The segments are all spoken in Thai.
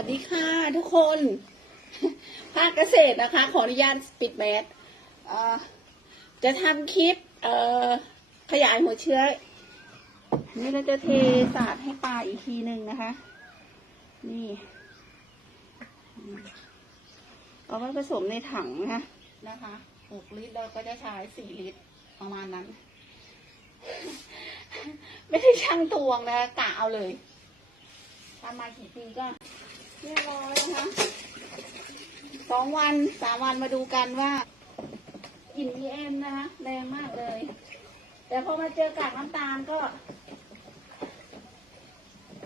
วัสดีค่ะทุกคน ภาคเกษตรนะคะ ขออนุญาตปิดแมสเอ่อจะทำคลิปเอ่อขยายหัวเชื้อ นี่เราจะเทสาดให้ปลาอีกทีหนึ่งนะคะ นี่ เอาไว้ผสมในถังนะนะคะหกลิตรเราก็จะใช้สี่ลิตรประมาณนั้น ไม่ได้ช่างตวงนะคะกะเอาเลยทำมากี่ปีก็ เรียบร้อยนะคะสองวันสามวันมาดูกันว่ากลิ่น EM นะคะแรงมากเลย แต่พอมาเจอกากน้ำตาลก็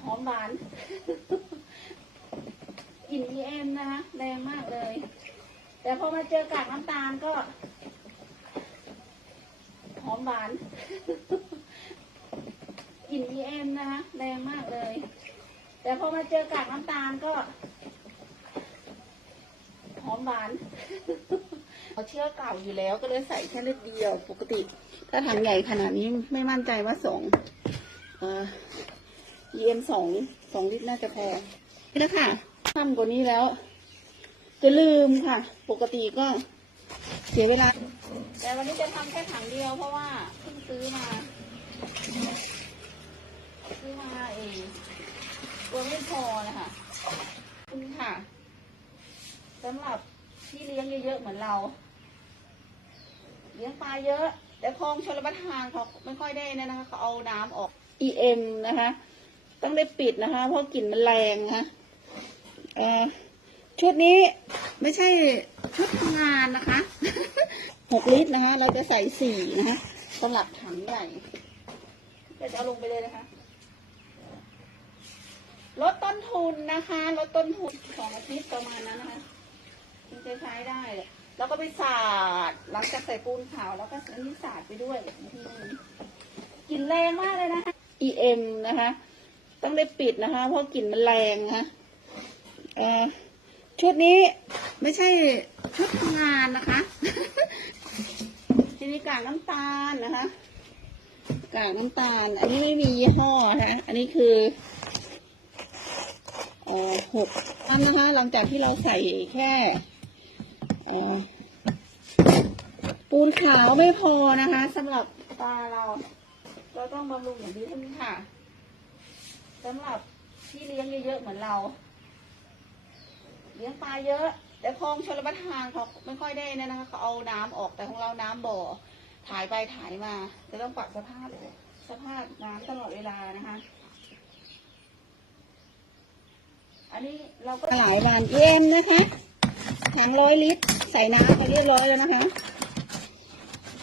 หอมหวานกลิ่น EM นะคะแรงมากเลย แต่พอมาเจอกากน้ำตาลก็หอมหวานกลิ่น EM นะคะแรงมากเลย แต่พอมาเจอกากน้ำตาลก็ หอมหวานเอาเชื้อเก่าอยู่แล้วก็เลยใส่แค่ลิตรเดียว ปกติ ถ้าถังใหญ่ขนาดนี้ไม่มั่นใจว่าสองเอ่อ EM สองสองลิตรน่าจะพอนี่แล้วค่ะทำกว่านี้แล้ว จะลืมค่ะ ปกติก็เสียเวลา แต่วันนี้จะทำแค่ถังเดียวเพราะว่าเพิ่งซื้อมาซื้อมาเอง ตัวไม่พอนะคะคุณค่ะสำหรับที่เลี้ยงเยอะๆเหมือนเรา เลี้ยงปลาเยอะ แต่คลองชลประทานเขาไม่ค่อยได้นะนะคะเขาเอาน้ำออก EM นะคะ ต้องได้ปิดนะคะ เพราะกลิ่นมันแรงนะะชุดนี้ไม่ใช่ชุดทำงานนะคะหกลิตรนะคะ เราจะใส่สี่นะคะสำหรับถังใหญ่เราจะเอาลงไปเลยนะคะ ลดต้นทุนนะคะลดต้นทุนสองอาทิตย์ประมาณนั้นนะคะถึงจะใช้ได้เลยแล้วก็ไปสาดหลังจากใส่ปูนขาวแล้วก็อันนี้สาดไปด้วยกทีนึงกลิ่นแรงมากเลยนะคะ EM นะคะ ต้องได้ปิดนะคะ เพราะกลิ่นมันแรงนะคะเอ่อชุดนี้ไม่ใช่ชุดทำงานนะคะทีนี้กากน้ำตาลนะคะ กากน้ำตาล อันนี้ไม่มียี่ห้อนะอันนี้คือ หกอันนะคะ หลังจากที่เราใส่แค่ปูนขาวไม่พอนะคะสำหรับปลาเรา เราต้องบำรุงอย่างนี้ท่านค่ะสำหรับที่เลี้ยงเยอะๆเหมือนเรา เลี้ยงปลาเยอะ แต่คลองชลประทานเขาไม่ค่อยได้นะนะคะเขาเอาน้ำออกแต่ของเราน้ำบ่อถ่ายไปถ่ายมาจะต้องปรับสภาพสภาพน้ำตลอดเวลานะคะ อันนี้เราก็หลายวันเย็นนะคะถังร้อยลิตร ใส่น้ำไปเรียบร้อยแล้วนะคะ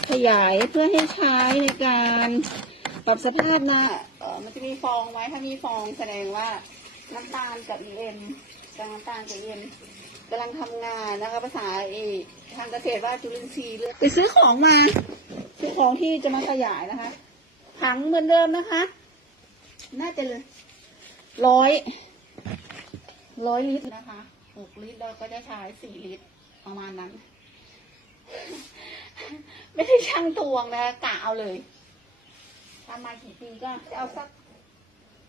ขยายเพื่อให้ใช้ในการปรับสภาพนะเออมันจะมีฟองไว้ถ้ามีฟองแสดงว่าน้ำตาลกับ EM กับน้ำตาลกับ EM กำลังทำงานนะคะภาษาเอกทางเกษตรว่าจุลินทรีย์เลือกไปซื้อของมา ซื้อของที่จะมาขยายนะคะถังเหมือนเดิมนะคะ น่าจะเลยร้อย ร้อยลิตรนะคะหกลิตรเราก็จะใช้สี่ลิตรประมาณนั้น ไม่ได้ช่างตวงนะคะกะเอาเลยทำมากี่ปีก็จะเอาสัก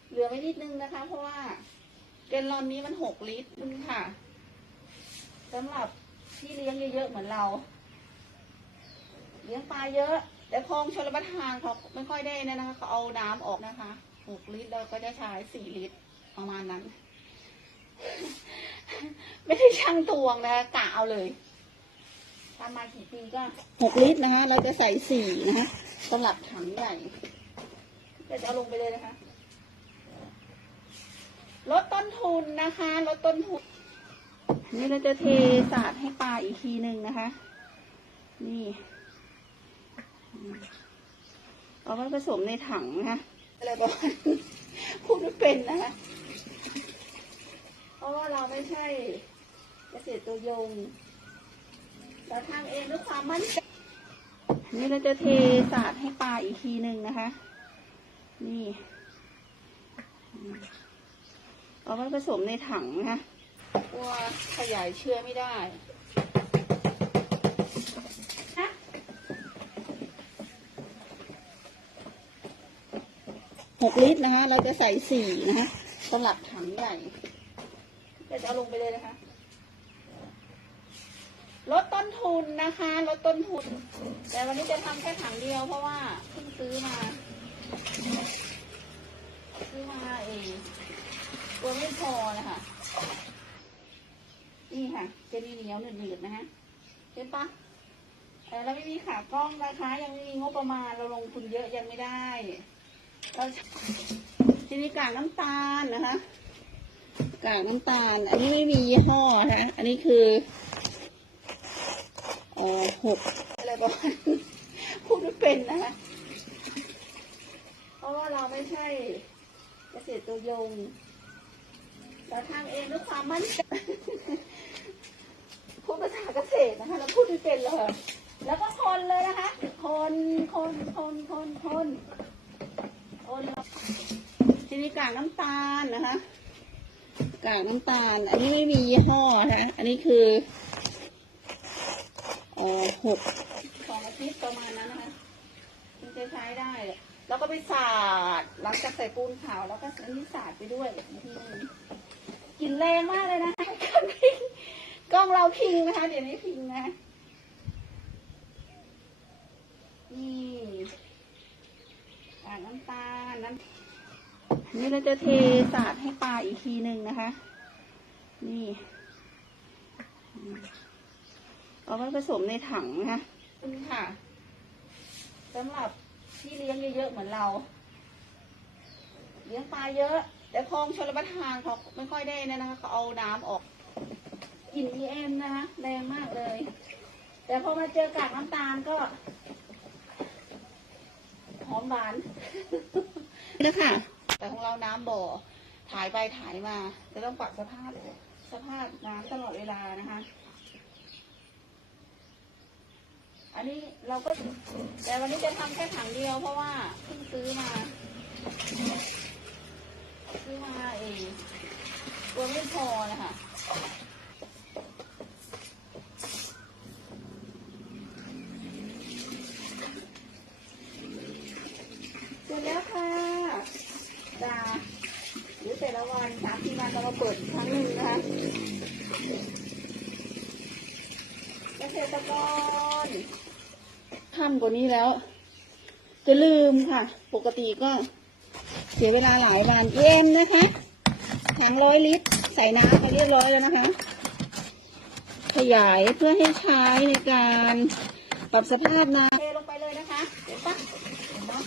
เหลือไว้นิดนึงนะคะ เพราะว่าเกลลอนนี้มันหกลิตรนึงค่ะสำหรับที่เลี้ยงเยอะๆเหมือนเรา เลี้ยงปลาเยอะแต่คลองชลประทานเขาไม่ค่อยได้นะนะคะเขาเอาน้ำออกนะคะหกลิตรเราก็จะใช้สี่ลิตรประมาณนั้น ไม่ได้ช่างตวงนะคะกะเอาเลยทำมากี่ปีก็หกลิตรนะคะ เราจะใส่สี่นะคะสำหรับถังใหญ่เราจะเอาลงไปเลยนะคะ ลดต้นทุนนะคะ ลดต้นทุน นี่เราจะเทสาดให้ปลาอีกทีหนึ่งนะคะ นี่เอาไว้ผสมในถังนะคะอะไรประมาณนี้พูดไม่เป็นนะคะ เพราะว่าเราไม่ใช่เกษตรตัวยง เราทำเองด้วยความมั่นใจนี่เราจะเทสาดให้ปลาอีกทีหนึ่งนะคะ นี่เอาไว้ผสมในถังนะคะกลัวขยายเชื้อไม่ได้หกลิตรนะคะ เราจะใส่สี่นะคะสำหรับถังใหญ่ จะเอาลงไปเลยนะคะลดต้นทุนนะคะลดต้นทุน แต่วันนี้จะทำแค่ถังเดียวเพราะว่าเพิ่งซื้อมา ซื้อมาเองตัวไม่พอนะคะนี่ค่ะจะมีเหนียวหนืดๆนะคะเห็นปะเออเราไม่มีขากล้องนะคะ ยังไม่มีงบประมาณเราลงทุนเยอะยังไม่ได้เราทีนี้กากน้ำตาลนะคะ กากน้ำตาล อันนี้ไม่มียี่ห้อนะคะอันนี้คืออ๋อหกอะไรประมาณนี้พูดไม่เป็นนะคะเพราะว่าเราไม่ใช่เกษตรตัวยงเราทำเองด้วยความมั่นใจพูดภาษาเกษตรนะคะ เราพูดไม่เป็นเลย แล้วก็คนเลยนะคะ คนคนคนคนคนคนทีนี้กากน้ำตาลนะคะ กากน้ำตาล อันนี้ไม่มียี่ห้อนะคะอันนี้คือเอ่อหกสองอาทิตย์ประมาณนั้นนะคะถึงจะใช้ได้แล้วก็ไปสาดหลังจากใส่ปูนขาวแล้วก็อันนี้สาดไปด้วยอีกทีหนึงกลิ่นแรงมากเลยนะคะกล้องกล้องเราพิงนะคะ เดี๋ยวนี้พิงนะนี่ากน้ำตาลน้ำ นี่เราจะเทสาดให้ปลาอีกทีหนึ่งนะคะ นี่อืมเอาไว้ผสมในถังนะคะคุณค่ะสำหรับที่เลี้ยงเยอะๆเหมือนเรา เลี้ยงปลาเยอะ แต่คลองชลประทานเขาไม่ค่อยได้นะนะคะเขาเอาน้ำออกกลิ่น EM นะคะแรงมากเลย แต่พอมาเจอกากน้ำตาลก็หอมหวานนี่นะคะ แต่ของเราน้ำบ่อถ่ายไปถ่ายมาจะต้องปรับสภาพสภาพน้ำตลอดเวลานะคะ อันนี้เราก็ แต่วันนี้จะทำแค่ถังเดียวเพราะว่าเพิ่งซื้อมา ซื้อมาเองตัวไม่พอนะคะ เสร็จแล้วค่ะจ้าหรือแต่ละวันสามสี่วันเรามาเปิดครั้งหนึ่งนะคะเกษตรกรทำกว่านี้แล้ว จะลืมค่ะ ปกติก็ เสียเวลาหลายวันเย็นนะคะถังร้อยลิตร ใส่น้ำไปเรียบร้อยแล้วนะคะ ขยายเพื่อให้ใช้ในการปรับสภาพน้ำเทลงไปเลยนะคะ เห็นปะเห็นปะ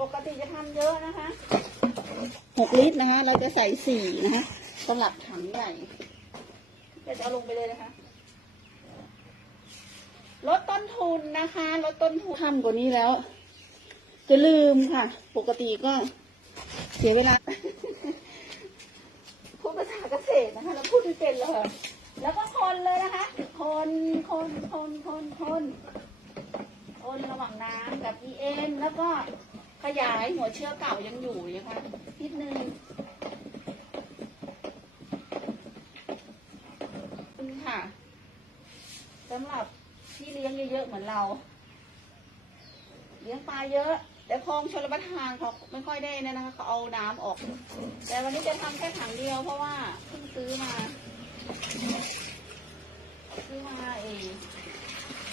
ปกติจะทำเยอะนะคะหกลิตรนะคะ เราจะใส่สี่นะคะสำหรับถังใหญ่เดี๋ยวจะเอาลงไปเลยนะคะ ลดต้นทุนนะคะ ลดต้นทุนทำกว่านี้แล้ว จะลืมค่ะ ปกติก็เสียเวลา พูดภาษาเกษตรนะคะ เราพูดไม่เป็นเลยแล้วก็คนเลยนะคะ คน คน คน คน คนโอ น้ำกับ EM แล้วก็ขยายหัวเชื้อเก่ายังอยู่นะคะนิดนึงคุณค่ะสำหรับที่เลี้ยงเยอะๆเหมือนเรา เลี้ยงปลาเยอะ แต่คลองชลประทานเขาไม่ค่อยได้นะนะคะเขาเอาน้ำออก แต่วันนี้จะทำแค่ถังเดียวเพราะว่าเพิ่งซื้อมา ซื้อมาเอง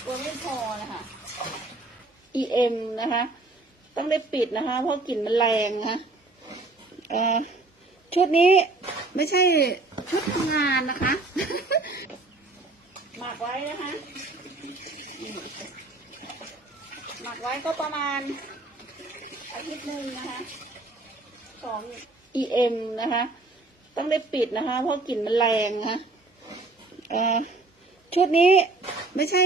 ตัวไม่พอนะคะ EM นะคะ ต้องได้ปิดนะคะ เพราะกลิ่นมันแรงนะะชุดนี้ไม่ใช่ชุดทำงานนะคะหมักไว้นะคะหมักไว้ก็ประมาณอาทิตย์หนึ่งนะคะสอง EM นะคะ ต้องได้ปิดนะคะ เพราะกลิ่นมันแรงนะะชุดนี้ไม่ใช่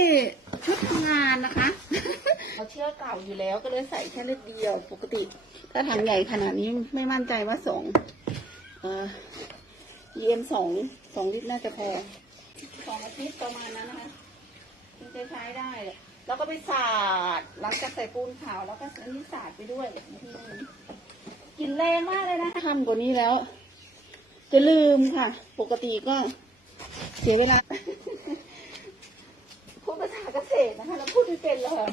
ชุดทำงานนะคะ เราเชื่อเก่าอยู่แล้วก็เลยใส่แค่เล็กเดียว ปกติ ถ้าถังใหญ่ขนาดนี้ไม่มั่นใจว่าสองเอ่อ EM สองสองลิตรน่าจะพอสองอาทิตย์ประมาณนั้นนะคะถึงจะใช้ได้แล้วก็ไปสาดหลังจากใส่ปูนขาวแล้วก็อันนี้สาดไปด้วยอีกทีหนึงกลิ่นแรงมากเลยนะทำกว่านี้แล้ว จะลืมค่ะ ปกติก็เสียเวลาพูดภาษาเกษตรนะคะเราพูดไม่เป็นเลย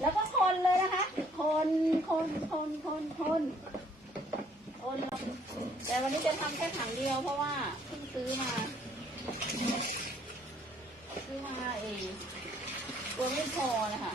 แล้วก็คนเลยนะคะ คนคนคนคนคนคนแต่วันนี้จะทำแค่ถังเดียวเพราะว่าเพิ่งซื้อมา ซื้อมาเองตัวไม่พอนะคะ